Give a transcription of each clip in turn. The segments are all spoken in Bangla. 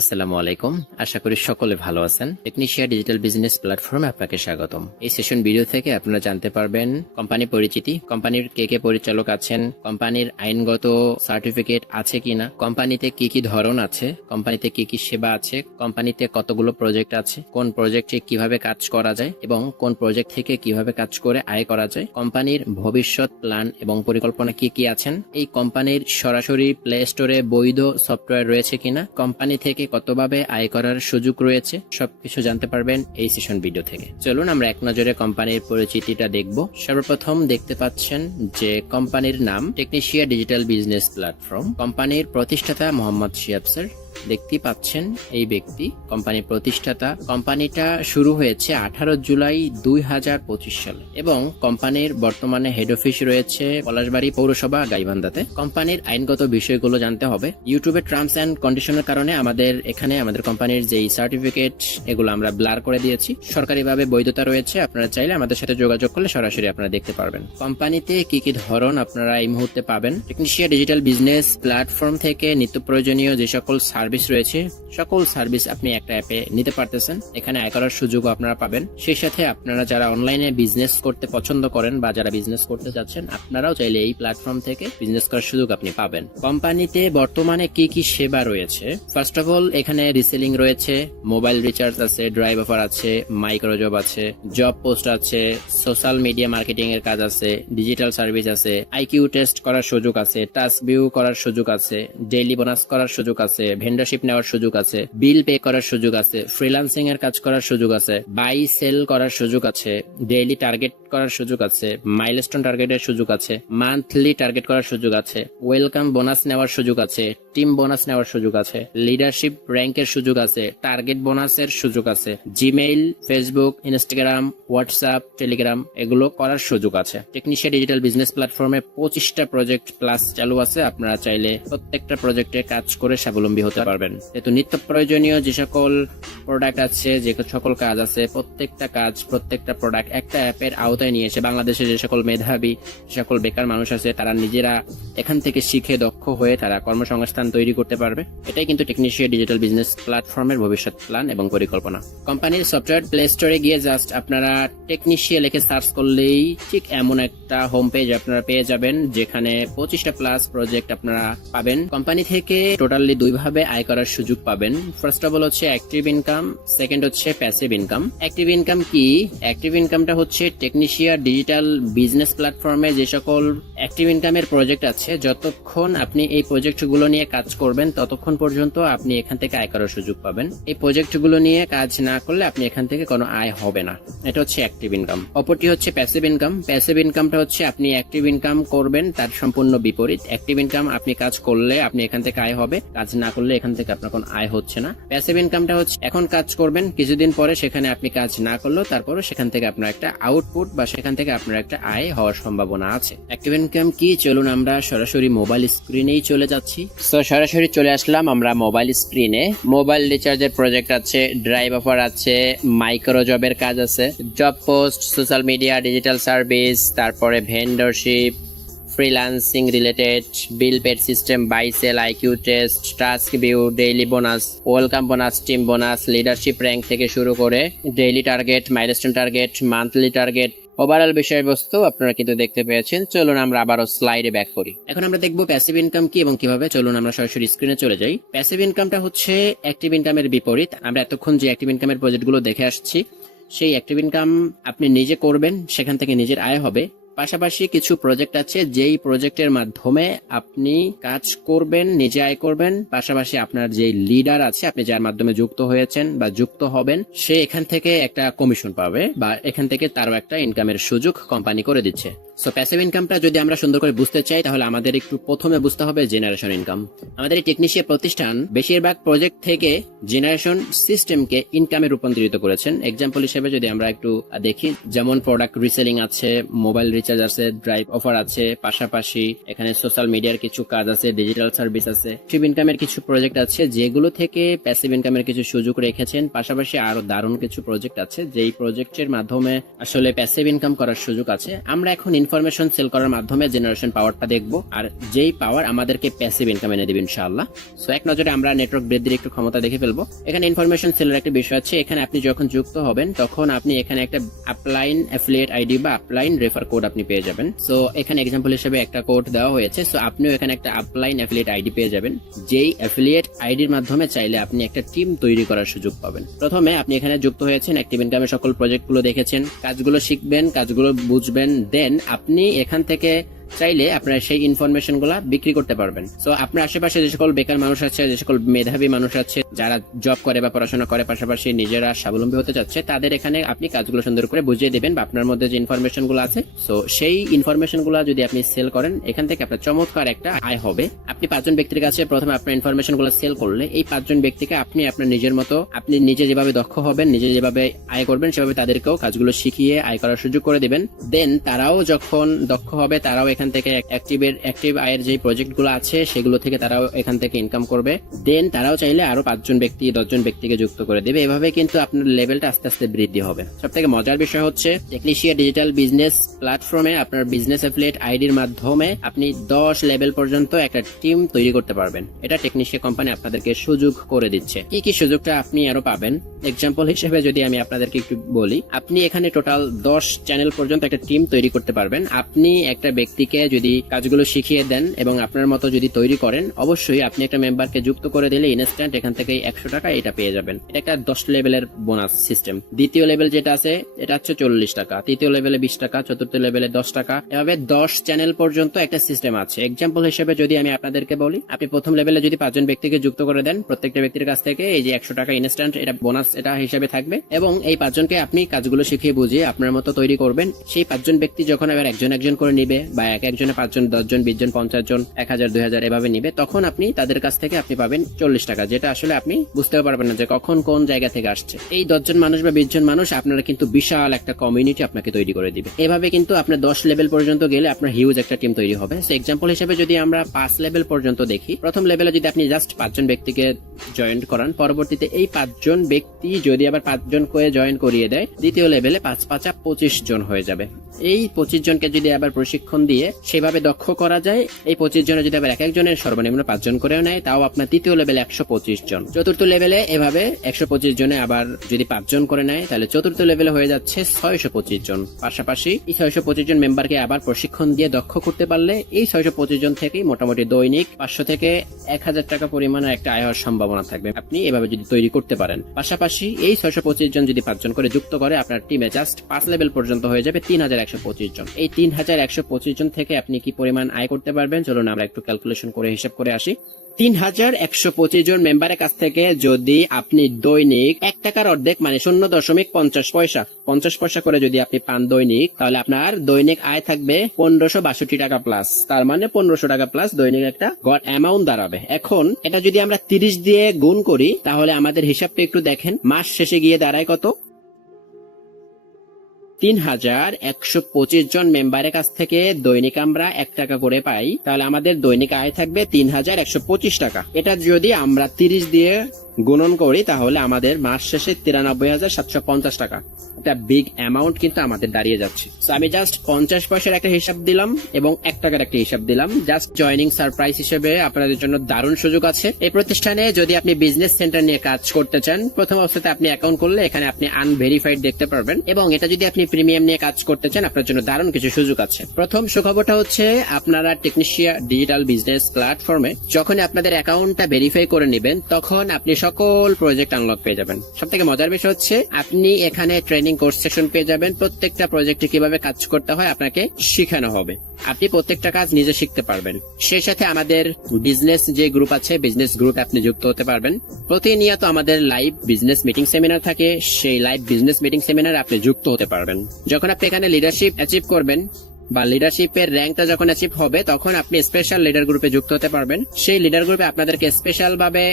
আসসালামু আলাইকুম। আশা করি সকলে ভালো আছেন। টেকনিশিয়া ডিজিটাল বিজনেস প্ল্যাটফর্মে আপনাকে স্বাগতম। এই সেশন ভিডিও থেকে আপনারা জানতে পারবেন কোম্পানি পরিচিতি, কোম্পানির কে কে পরিচালক আছেন, কোম্পানির আইনগত সার্টিফিকেট আছে কিনা, কোম্পানিতে কি কি ধরন আছে, কোম্পানিতে কি কি সেবা আছে, কোম্পানিতে কতগুলো প্রজেক্ট আছে, কোন প্রজেক্টে কিভাবে কাজ করা যায় এবং কোন প্রজেক্ট থেকে কিভাবে কাজ করে আয় করা যায়, কোম্পানির ভবিষ্যৎ প্ল্যান এবং পরিকল্পনা কি কি আছেন, এই কোম্পানির সরাসরি প্লে স্টোরে বৈধ সফটওয়্যার রয়েছে কিনা, কোম্পানি থেকে কতভাবে আয় করার সুযোগ রয়েছে, সবকিছু জানতে পারবেন এই সেশন ভিডিও থেকে। চলুন আমরা এক নজরে কোম্পানির পরিচিতিটা দেখব। সর্বপ্রথম দেখতে পাচ্ছেন যে কোম্পানির নাম টেকনিশিয়া ডিজিটাল বিজনেস প্ল্যাটফর্ম। কোম্পানির প্রতিষ্ঠাতা মোহাম্মদ শিহাব স্যার। দেখতে পাচ্ছেন এই ব্যক্তি কোম্পানির প্রতিষ্ঠাতা। কোম্পানিটা শুরু হয়েছে 18 জুলাই 2025 সালে এবং কোম্পানির বর্তমানে হেড অফিস রয়েছে পলাশবাড়ি পৌরসভা গাইবান্ধাতে। কোম্পানির আইনগত বিষয়গুলো জানতে হবে। ইউটিউবের টার্মস এন্ড কন্ডিশনের কারণে আমাদের কোম্পানির যেই সার্টিফিকেট এগুলো আমরা ব্লার করে দিয়েছি। সরকারিভাবে বৈধতা রয়েছে, আপনারা চাইলে আমাদের সাথে যোগাযোগ করলে সরাসরি আপনারা দেখতে পারবেন। কোম্পানিতে কি কি ধরন আপনারা এই মুহূর্তে পাবেন। টেকনিশিয়া ডিজিটাল বিজনেস প্ল্যাটফর্ম থেকে নিত্য প্রয়োজনীয় যে সকল সার্ভিস রয়েছে সকল সার্ভিস আপনি একটা অ্যাপে নিতে পারতেছেন। এখানে আয় করার সুযোগও আপনারা পাবেন। সেই সাথে আপনারা যারা অনলাইনে বিজনেস করতে পছন্দ করেন বা যারা বিজনেস করতে যাচ্ছেন, আপনারাও চাইলে এই প্ল্যাটফর্ম থেকে বিজনেস করার সুযোগ আপনি পাবেন। কোম্পানিতে বর্তমানে কি কি সেবা রয়েছে। ফার্স্ট অফ অল এখানে রিসেলিং রয়েছে, মোবাইল রিচার্জ আছে, ড্রাইভ অফার আছে, মাইক্রো জব আছে, জব পোস্ট আছে, সোশ্যাল মিডিয়া মার্কেটিং এর কাজ আছে, ডিজিটাল সার্ভিস আছে, আইকিউ টেস্ট করার সুযোগ আছে, টাস্ক ভিউ করার সুযোগ আছে, ডেইলি বোনাস করার সুযোগ আছে, ভেন্ডরশিপ নেওয়ার সুযোগ আছে, বিল পে করার সুযোগ আছে, ফ্রিল্যান্সিং এর কাজ করার সুযোগ আছে, বাই সেল করার সুযোগ আছে, ডেইলি টার্গেট করার সুযোগ আছে, মাইলস্টোন টার্গেটের সুযোগ আছে, মান্থলি টার্গেট করার সুযোগ আছে, ওয়েলকাম বোনাস নেওয়ার সুযোগ আছে, টিম বোনাস নেওয়ার সুযোগ আছে, লিডারশিপ র্যাঙ্কের সুযোগ আছে, টার্গেট বোনাসের সুযোগ আছে, Gmail, Facebook, Instagram, WhatsApp, Telegram এগুলো করার সুযোগ আছে। টেকনিশিয়া ডিজিটাল বিজনেস প্ল্যাটফর্মে 25টা প্রজেক্ট প্লাস চালু আছে। আপনারা চাইলে প্রত্যেকটা প্রজেক্টে কাজ করে স্বাবলম্বী হতে পারবেন। যেহেতু নিত্য প্রয়োজনীয় যে সকল প্রোডাক্ট আছে, যে সকল কাজ আছে, প্রত্যেকটা প্রোডাক্ট একটা অ্যাপের আওতায় নিয়ে এসে বাংলাদেশে যে সকল মেধাবী, যে সকল বেকার মানুষ আছে তারা নিজেরা এখান থেকে শিখে দক্ষ হয়ে তারা কর্মসংস্থান তৈরি করতে পারবে। এটাই কিন্তু টেকনিশিয়া ডিজিটাল বিজনেস প্ল্যাটফর্মের ভবিষ্যৎ প্ল্যান এবং পরিকল্পনা। কোম্পানির সফটওয়্যার প্লে স্টোরে গিয়ে জাস্ট আপনারা টেকনিশিয়া লিখে সার্চ করলেই ঠিক এমন একটা হোম পেজ আপনারা পেয়ে যাবেন, যেখানে 25টা প্লাস প্রজেক্ট আপনারা পাবেন। কোম্পানি থেকে টোটালি দুই ভাবে আয় করার সুযোগ পাবেন। ফার্স্ট অফ অল হচ্ছে অ্যাক্টিভ ইনকাম, সেকেন্ড হচ্ছে প্যাসিভ ইনকাম। অ্যাক্টিভ ইনকাম কি? অ্যাক্টিভ ইনকামটা হচ্ছে টেকনিশিয়া ডিজিটাল বিজনেস প্ল্যাটফর্মে যে সকল অ্যাক্টিভ ইনকামের প্রজেক্ট আছে, যতক্ষণ আপনি এই প্রজেক্টগুলো নিয়ে কাজ করবেন ততক্ষণ পর্যন্ত আপনি এখান থেকে আয় করার সুযোগ পাবেন। এই প্রজেক্টগুলো নিয়ে কাজ না করলে আপনি এখান থেকে কোনো আয় হবে না। এটা হচ্ছে অ্যাক্টিভ ইনকাম। অপরটি হচ্ছে প্যাসিভ ইনকাম। প্যাসিভ ইনকামটা হচ্ছে আপনি অ্যাক্টিভ ইনকাম করবেন তার সম্পূর্ণ বিপরীত। অ্যাক্টিভ ইনকাম আপনি কাজ করলে আপনি এখান থেকে আয় হবে, কাজ না করলে এখান থেকে আপনার কোনো আয় হচ্ছে না। প্যাসিভ ইনকামটা হচ্ছে এখন কাজ করবেন, কিছুদিন পরে সেখানে আপনি কাজ না করলেও তারপরে সেখান থেকে আপনার একটা আউটপুট বা সেখান থেকে আপনার একটা আয় হওয়ার সম্ভাবনা আছে। অ্যাক্টিভ ইনকাম কি? চলুন আমরা সরাসরি মোবাইল স্ক্রিনেই চলে যাচ্ছি। তো সরাসরি চলে আসলাম আমরা মোবাইল স্ক্রিনে। মোবাইল রিচার্জের প্রজেক্ট আছে, ড্রাইভ অফার আছে, মাইক্রো জবের কাজ আছে, job post, social media, digital service, তারপরে ভেন্ডরশিপ, freelancing related, bill paid system, buy sell, IQ test, task view, daily bonus, welcome bonus, team bonus, leadership rank থেকে শুরু করে daily target, milestone target, monthly target, overall বিষয়বস্তু আপনারা কিন্তু দেখতে পেয়েছেন। চলুন আমরা আবারও স্লাইডে ব্যাক করি। এখন আমরা দেখবো প্যাসিভ ইনকাম কি এবং কিভাবে। চলুন আমরা সরাসরি স্ক্রিনে চলে যাই। প্যাসিভ ইনকামটা হচ্ছে অ্যাক্টিভ ইনকামের বিপরীত। আমরা এতক্ষণ যে অ্যাক্টিভ ইনকামের প্রজেক্টগুলো দেখে আসছি, সেই অ্যাক্টিভ ইনকাম আপনি নিজে করবেন, সেখান থেকে নিজের আয় হবে। পাশাপাশি কিছু প্রজেক্ট আছে যেই প্রজেক্টের মাধ্যমে আপনি কাজ করবেন, নিজে আয় করবেন, পাশাপাশি আপনার যে লিডার আছে, আপনি যার মাধ্যমে যুক্ত হয়েছেন বা যুক্ত হবেন, সে এখান থেকে একটা কমিশন পাবে বা এখান থেকে তারও একটা ইনকামের সুযোগ কোম্পানি করে দিচ্ছে। সো প্যাসিভ ইনকামটা যদি আমরা সুন্দর করে বুঝতে চাই তাহলে আমাদের একটু প্রথমে বুঝতে হবে জেনারেশন ইনকাম। আমাদের এই টেকনিশিয়া প্রতিষ্ঠান বেশিরভাগ প্রজেক্ট থেকে জেনারেশন সিস্টেমকে ইনকামে রূপান্তরিত করেছেন। এক্সাম্পল হিসেবে যদি আমরা একটু দেখি, যেমন প্রোডাক্ট রিসেলিং আছে, মোবাইল রিচার্জ আছে, ড্রাইভ অফার আছে, পাশাপাশি এখানে সোশ্যাল মিডিয়ার কিছু কাজ আছে, ডিজিটাল সার্ভিস আছে, অ্যাক্টিভ ইনকামের কিছু প্রজেক্ট আছে যেগুলো থেকে প্যাসিভ ইনকামের কিছু সুযোগ রেখেছেন। পাশাপাশি আরো দারুণ কিছু প্রজেক্ট আছে যেই প্রজেক্টের মাধ্যমে আসলে প্যাসিভ ইনকাম করার সুযোগ আছে। আমরা এখন ইনফরমেশন সেল করার মাধ্যমে জেনারেশন পাওয়ারটা দেখবো, আর যেই পাওয়ার আমাদেরকে প্যাসিভ ইনকাম এনে দেবে ইনশাআল্লাহ। সো এক নজরে আমরা নেটওয়ার্ক বৃদ্ধির একটু ক্ষমতা দেখে ফেলবো। এখানে ইনফরমেশন সেলের একটা বিষয় আছে, এখানে আপনি যখন যুক্ত হবেন তখন আপনি এখানে একটা আপলাইন অ্যাফিলিয়েট আইডি বা আপলাইন রেফার কোড আপনি পেয়ে যাবেন। সো এখানে এক্সাম্পল হিসেবে একটা কোড দেওয়া হয়েছে। সো আপনিও এখানে একটা আপলাইন অ্যাফিলিয়েট আইডি পেয়ে যাবেন, যেই অ্যাফিলিয়েট আইডির মাধ্যমে চাইলে আপনি একটা টিম তৈরি করার সুযোগ পাবেন। প্রথমে আপনি এখানে যুক্ত হয়েছেন, অ্যাক্টিভ ইনকামের সকল প্রজেক্টগুলো দেখেছেন, কাজগুলো শিখবেন, কাজগুলো বুঝবেন, দেন আপনি এখান থেকে চাইলে আপনার সেই ইনফরমেশন গুলা বিক্রি করতে পারবেন। সো আপনার আশেপাশে যে সকল বেকার মানুষ আছে, যে সকল মেধাবী মানুষ আছে, যারা জব করে বা পড়াশোনা করে পাশাপাশি নিজেরা স্বাবলম্বী হতে চাচ্ছে, তাদের এখানে আপনি কাজগুলো সুন্দর করে বুঝিয়ে দিবেন বা আপনার মধ্যে যে ইনফরমেশন গুলো আছে, সো সেই ইনফরমেশন গুলা যদি আপনি সেল করেন, এখান থেকে আপনার চমৎকার একটা আয় হবে। আপনি 5 জন ব্যক্তির কাছে প্রথমে আপনার ইনফরমেশন গুলো সেল করলে, এই 5 জন ব্যক্তিকে আপনি আপনার নিজের মতো, আপনি নিজে যেভাবে দক্ষ হবেন, নিজে যেভাবে আয় করবেন, সেভাবে তাদেরকেও কাজগুলো শিখিয়ে আয় করার সুযোগ করে দিবেন। দেন তারাও যখন দক্ষ হবে, তারাও এখান থেকে অ্যাক্টিভ আয়ের যে প্রজেক্ট গুলো আছে সেগুলো থেকে তারাও এখান থেকে ইনকাম করবে। দেন তারাও চাইলে আরো 5 জন ব্যক্তি 10 জন ব্যক্তিকে যুক্ত করে দেবে। এভাবে কিন্তু আপনার লেভেলটা আস্তে আস্তে বৃদ্ধি হবে। সব থেকে মজার বিষয় হচ্ছে, টেকনিশিয়া ডিজিটাল বিজনেস প্ল্যাটফর্মে আপনার বিজনেস অ্যাফিলিয়েট আইডির মাধ্যমে আপনি 10 লেভেল পর্যন্ত একটা টিম তৈরি করতে পারবেন। এটা টেকনিশিয়া কোম্পানি আপনাদেরকে সুযোগ করে দিচ্ছে। কি কি সুযোগটা আপনি আরো পাবেন, এক্সাম্পল হিসেবে যদি আমি আপনাদেরকে একটু বলি, আপনি এখানে টোটাল 10 চ্যানেল পর্যন্ত একটা টিম তৈরি করতে পারবেন। আপনি একটা ব্যক্তিকে যদি কাজগুলো শিখিয়ে দেন এবং আপনার মতো যদি তৈরি করেন, অবশ্যই আপনি একটা মেম্বারকে যুক্ত করে দিলে ইনস্ট্যান্ট এখান থেকে 100 টাকা এটা পেয়ে যাবেন। এটা একটা 10 লেভেলের বোনাস সিস্টেম। দ্বিতীয় লেভেল যেটা আছে এটা হচ্ছে 40 টাকা, তৃতীয় লেভেলে 20 টাকা, চতুর্থ লেভেলে 10 টাকা, এভাবে 10 চ্যানেল পর্যন্ত একটা সিস্টেম আছে। এক্সাম্পল হিসেবে যদি আমি আপনাদেরকে বলি, আপনি প্রথম লেভেলে যদি 5 জন ব্যক্তিকে যুক্ত করে দেন, প্রত্যেকটা ব্যক্তির কাছ থেকে এই যে 100 টাকা ইনস্ট্যান্ট এটা বোনাস এটা হিসেবে থাকবে, এবং এই 5 জনকে আপনি কাজগুলো শিখিয়ে বুঝিয়ে আপনার মতো তৈরি করবেন। সেই 5 জন ব্যক্তি যখন আবার একজন একজন করে নিবে, বা একজনে 5 জন, 10 জন, 20 জন, 50 জন, 1000, 2000 এভাবে নিবে, তখন আপনি তাদের কাছ থেকে আপনি পাবেন 40 টাকা, যেটা আসলে আপনি বুঝতেও পারবেন না যে কখন কোন জায়গা থেকে আসছে। এই 10 জন মানুষ বা 20 জন মানুষ আপনারা কিন্তু বিশাল একটা কমিউনিটি আপনাকে তৈরি করে দিবে। এভাবে কিন্তু আপনার 10 লেভেল পর্যন্ত গেলে আপনার হিউজ একটা টিম তৈরি হবে। সো এক্সাম্পল হিসেবে যদি আমরা 5 লেভেল পর্যন্ত দেখি, প্রথম লেভেলে যদি আপনি জাস্ট 5 জন ব্যক্তিকে জয়েন করান, পরবর্তীতে এই 5 জন ব্যক্তি যদি আবার 5 জন করে জয়েন করিয়ে দেয়, দ্বিতীয় লেভেলে 5 5 25 জন হয়ে যাবে। এই 25 জনকে যদি আবার প্রশিক্ষণ দিয়ে সেভাবে দক্ষ করা যায়, এই 25 জনের যদি আবার এক একজনের সর্বনিম্ন 5 জন করেও নেয়, তাও আপনার তৃতীয় লেভেলে 125 জন। চতুর্থ লেভেলে এভাবে 125 জনে আবার যদি 5 জন করে নেয়, তাহলে চতুর্থ লেভেলে হয়ে যাচ্ছে 625 জন। পাশাপাশি এই 625 জন মেম্বারকে আবার প্রশিক্ষণ দিয়ে দক্ষ করতে পারলে এই 625 জন থেকেই মোটামুটি দৈনিক 500 থেকে 1000 টাকা পরিমাণের একটা আয় হওয়ার সম্ভাবনা থাকবে, আপনি এভাবে যদি তৈরি করতে পারেন। পাশাপাশি এই 625 জন যদি 5 জন করে যুক্ত করে, আপনার টিমে জাস্ট 5 লেভেল পর্যন্ত হয়ে যাবে 3125 জন। এই 3125 জন থেকে আপনি কি পরিমাণ আয় করতে পারবেন, চলুন আমরা একটু ক্যালকুলেশন করে হিসাব করে আসি। 3125 জন মেম্বারের কাছ থেকে যদি আপনি দৈনিক 1 টাকার অর্ধেক মানে 0.50 পয়সা করে যদি আপনি পান দৈনিক, তাহলে আপনার দৈনিক আয় থাকবে 1562 টাকা প্লাস। তার মানে 1500 টাকা প্লাস দৈনিক একটা গড় অ্যামাউন্ট দাঁড়াবে। এখন এটা যদি আমরা 30 দিয়ে গুণ করি, তাহলে আমাদের হিসাবটা একটু দেখেন, মাস শেষে গিয়ে দাঁড়ায় কত? 3125 জন মেম্বারের কাছ থেকে দৈনিক আমরা 1 টাকা করে পাই, তাহলে আমাদের দৈনিক আয় থাকবে 3125 টাকা। এটা যদি আমরা 30 দিয়ে গুণন করি, তাহলে আমাদের মাস শেষে 93,750 টাকা। একটা বিগ অ্যামাউন্ট কিন্তু আমাদের দাঁড়িয়ে যাচ্ছে। তো আমি জাস্ট 50 পয়সার একটা হিসাব দিলাম এবং 1 টাকার একটা হিসাব দিলাম, জাস্ট জয়নিং সারপ্রাইজ হিসেবে। আপনাদের জন্য দারুণ সুযোগ আছে এই প্রতিষ্ঠানে। যদি আপনি বিজনেস সেন্টার নিয়ে কাজ করতে চান, প্রথম অবস্থাতে আপনি অ্যাকাউন্ট করলে এখানে আপনি আনভেরিফাইড দেখতে পারবেন, এবং এটা যদি আপনি প্রিমিয়াম নিয়ে কাজ করতে চান, আপনার জন্য দারুণ কিছু সুযোগ আছে। প্রথম সুখবরটা হচ্ছে, আপনারা টেকনিশিয়া ডিজিটাল বিজনেস প্ল্যাটফর্মে যখন আপনাদের অ্যাকাউন্টটা ভেরিফাই করে নেবেন, তখন আপনি সকল প্রজেক্ট আনলক পেয়ে যাবেন। সব থেকে মজার বিষয় হচ্ছে, আপনি এখানে ট্রেনিং কোর্স সেকশন পেয়ে যাবেন। প্রত্যেকটা প্রজেক্টে কিভাবে কাজ করতে হয় আপনাকে শেখানো হবে, আপনি প্রত্যেকটা কাজ নিজে শিখতে পারবেন। সেই সাথে আমাদের বিজনেস যে গ্রুপ আছে, বিজনেস গ্রুপে আপনি যুক্ত হতে পারবেন। প্রতিনিয়ত আমাদের লাইভ বিজনেস মিটিং সেমিনার থাকে, সেই লাইভ বিজনেস মিটিং সেমিনারে আপনি যুক্ত হতে পারবেন। যখন আপনি এখানে লিডারশিপ অ্যাচিভ করবেন বা লিডারশিপের র্যাঙ্কটা যখন অ্যাচিভ হবে, তখন আপনি স্পেশাল লিডার গ্রুপে যুক্ত হতে পারবেন। সেই লিডার গ্রুপে আপনাদেরকে স্পেশাল ভাবে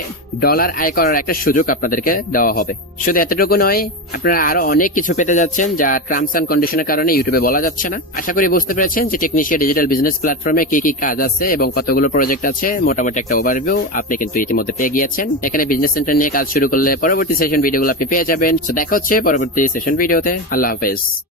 ডলার আয় করার একটা সুযোগ আপনাদেরকে দেওয়া হবে। শুধু এতটুকু নয়, আপনারা আরো অনেক কিছু পেতে যাচ্ছেন, যা টার্মস এন্ড কন্ডিশনের কারণে ইউটিউবে বলা যাচ্ছে না। আশা করি বুঝতে পেরেছেন যে টেকনিশিয়া ডিজিটাল বিজনেস প্ল্যাটফর্মে কি কি কাজ আছে এবং কতগুলো প্রজেক্ট আছে। মোটামুটি একটা ওভারভিউ আপনি কিন্তু ইতিমধ্যে পেয়ে গিয়েছেন। এখানে বিজনেস সেন্টার নিয়ে কাজ শুরু করলে পরবর্তী সেশন ভিডিওগুলো আপনি পেয়ে যাবেন। তো দেখা হচ্ছে পরবর্তী সেশন ভিডিওতে। আল্লাহ হাফেজ।